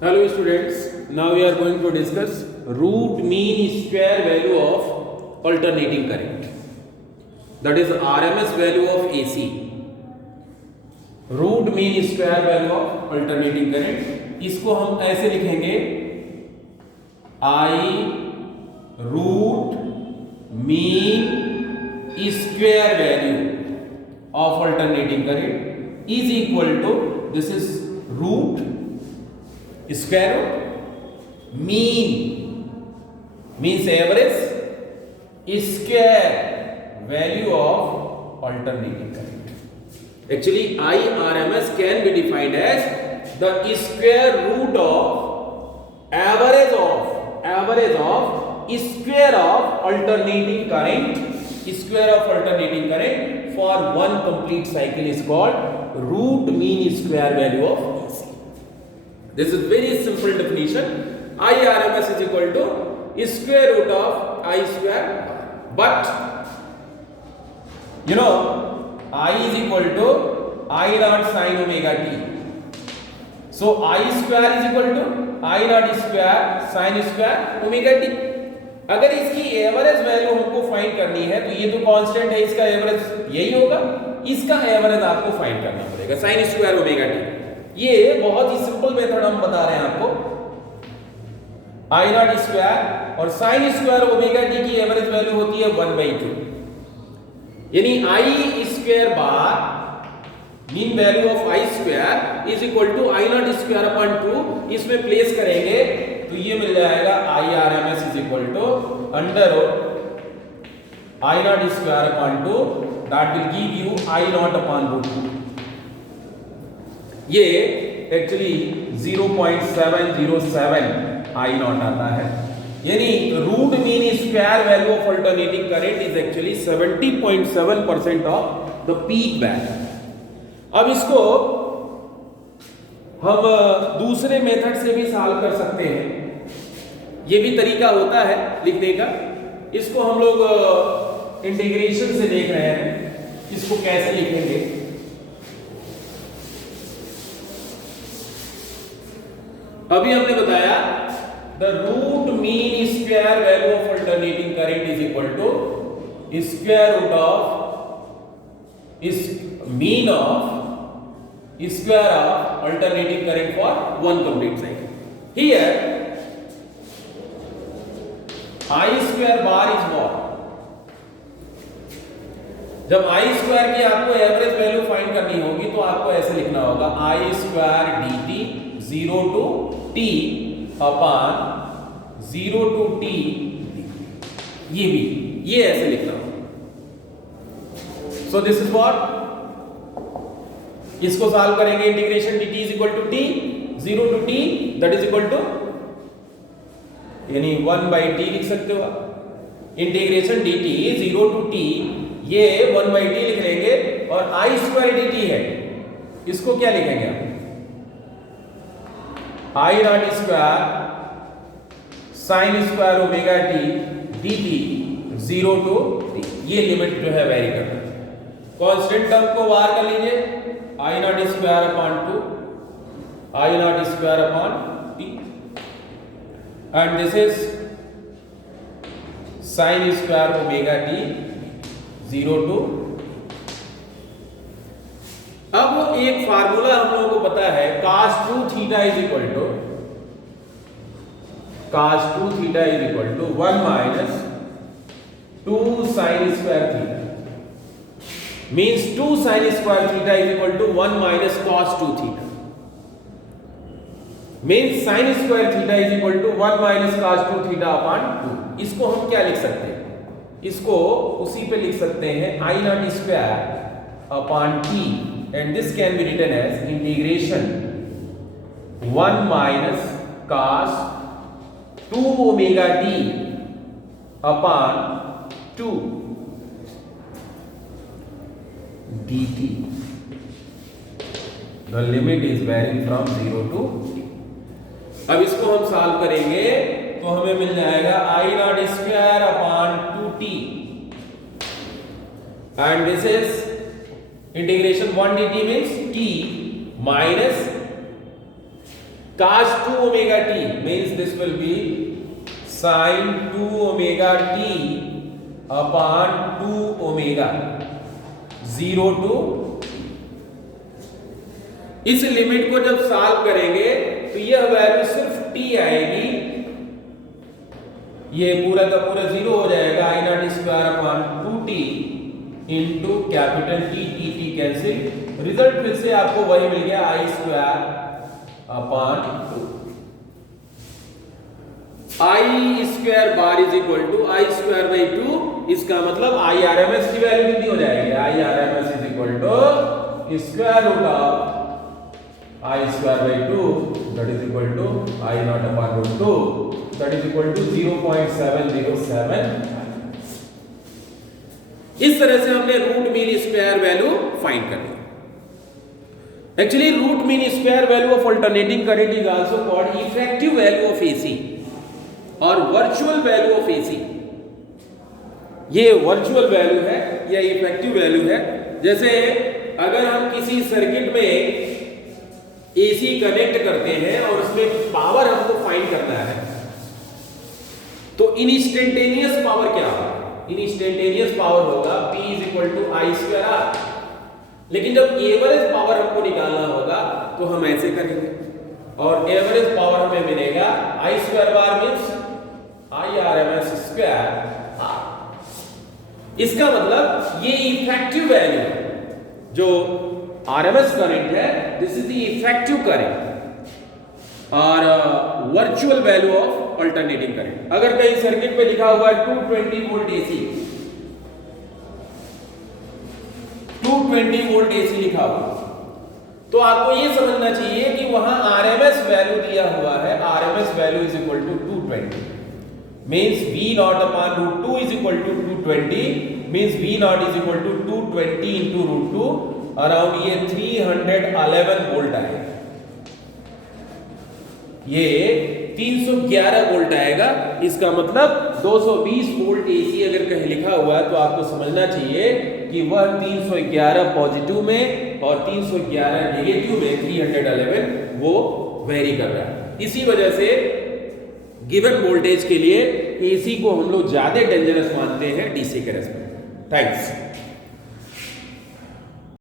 Hello students, now we are going to discuss root mean square value of alternating current, that is RMS value of AC. Root mean square value of alternating current, इसको हम ऐसे लिखेंगे I root mean square value of alternating current is equal to, this is root square root mean means average square value of alternating current. Actually IRMS can be defined as the square root of average of square of alternating current for one complete cycle is called root mean square value of AC. This is very simple definition. IRMS is equal to square root of I square, but you know I is equal to I naught sin omega t. So I square is equal to I naught square sin square omega t. अगर इसकी average value हमको find करनी है तो ये जो constant है इसका एवरेज यही होगा, इसका एवरेज आपको फाइंड करना पड़ेगा sin स्क्वायर ओमेगा टी। ये बहुत ही सिंपल मेथड हम बता रहे हैं आपको। आई नॉट स्क्वायर और साइन स्क्वायर ओमेगा टी की एवरेज वैल्यू होती है 1/2, यानी I square bar mean value of I square is equal to I naught square upon 2। इसमें प्लेस करेंगे तो ये मिल जाएगा I R M S is equal to under root I naught square upon 2, that will give you I naught upon root 2। ये actually 0.707 I not आता है, यानी root mean square value of alternating current is actually 70.7% of the peak value. अब इसको हम दूसरे method से भी सॉल्व कर सकते हैं, ये भी तरीका होता है लिखने का। इसको हम लोग इंटीग्रेशन से देख रहे हैं, इसको कैसे लिखेंगे। अभी हमने बताया the root mean square value of alternating current is equal to square root of mean of square of alternating current for one complete cycle. Here I square bar is what? जब I square की आपको average value find करनी होगी तो आपको ऐसे लिखना होगा I square dt 0 to t upon 0 to t, ये ऐसे लिखना होगा। So this is what, इसको सॉल्व करेंगे integration dt is equal to t 0 to t that is equal to, यानी 1/t लिख सकते हो आप। इंटीग्रेशन dt 0 टू t, ये 1/t लिख लेंगे और I स्क्वायर dt है, इसको क्या लिखेंगे आप I naught square sine square omega t dt 0 to t। ये लिमिट जो है वेरी करना है। कांस्टेंट टर्म को बाहर कर लीजिए, I naught square upon 2 I naught square upon t and this is sine square omega t 0 to. अब एक फार्मूला हम लोगों को पता है cos 2 theta is equal to 1 minus 2 sine square theta, means 2 sin square theta is equal to 1 minus cos 2 theta, means sin square theta is equal to 1 minus cos 2 theta upon 2। इसको हम क्या लिख सकते हैं, इसको उसी पे लिख सकते हैं I naught square upon t and this can be written as integration 1 minus cos 2 omega t upon 2 dt, the limit is varying from 0 to t। अब इसको हम सॉल्व करेंगे तो हमें मिल जाएगा I naught square upon 2t and this is integration 1 dt means t minus cos 2 omega t means this will be sin 2 omega t upon 2 omega 0 to, इस limit को जब सॉल्व करेंगे तो यह वैल्यू सिर्फ t आएगी, ये पूरा का पूरा 0 हो जाएगा, I naught square upon 2t into capital T cancel, result फिर से आपको वही मिल गया I square upon 2। I square bar is equal to I square by 2, इसका मतलब आई आर एम एस की वैल्यू कितनी हो जाएगी, I R M S is equal to square root of I square by 2 that is equal to I naught upon root 2 that is equal to 0.707। इस तरह से हमने root mean square value find कर ली। Actually root mean square value of alternating current is also called effective value of AC और virtual value of AC. ये virtual value है या इफेक्टिव वैल्यू है। जैसे अगर हम किसी सर्किट में एसी कनेक्ट करते हैं और उसमें पावर हमको फाइंड करना है, तो इंस्टेंटेनियस पावर क्या होगा, इंस्टेंटेनियस पावर होगा P is equal to I square R. लेकिन जब एवरेज पावर हमको निकालना होगा तो हम ऐसे करेंगे और एवरेज पावर हमें मिलेगा I square bar means I R M S square R. इसका मतलब ये इफेक्टिव वैल्यू जो आरएमएस करंट है, this is the effective current और virtual value of alternating current. अगर कहीं सर्किट पे लिखा हुआ है 220 वोल्ट एसी, 220 वोल्ट एसी लिखा हुआ, तो आपको ये समझना चाहिए कि वहां आरएमएस वैल्यू दिया हुआ है, RMS value is equal to 220 means V naught upon root 2 is equal to 220 means V naught is equal to 220 into root 2, around ये 311 वोल्ट आएगा, ये 311 वोल्ट आएगा। इसका मतलब 220 वोल्ट एसी अगर कहीं लिखा हुआ है तो आपको समझना चाहिए कि वह 311 पॉजिटिव में और 311 नेगेटिव में 311 वो वेरी कर रहा है। इसी वजह से गिवन वोल्टेज के लिए एसी को हम लोग ज्यादा डेंजरस मानते हैं डीसी के रेस्पेक्ट। थैंक्स।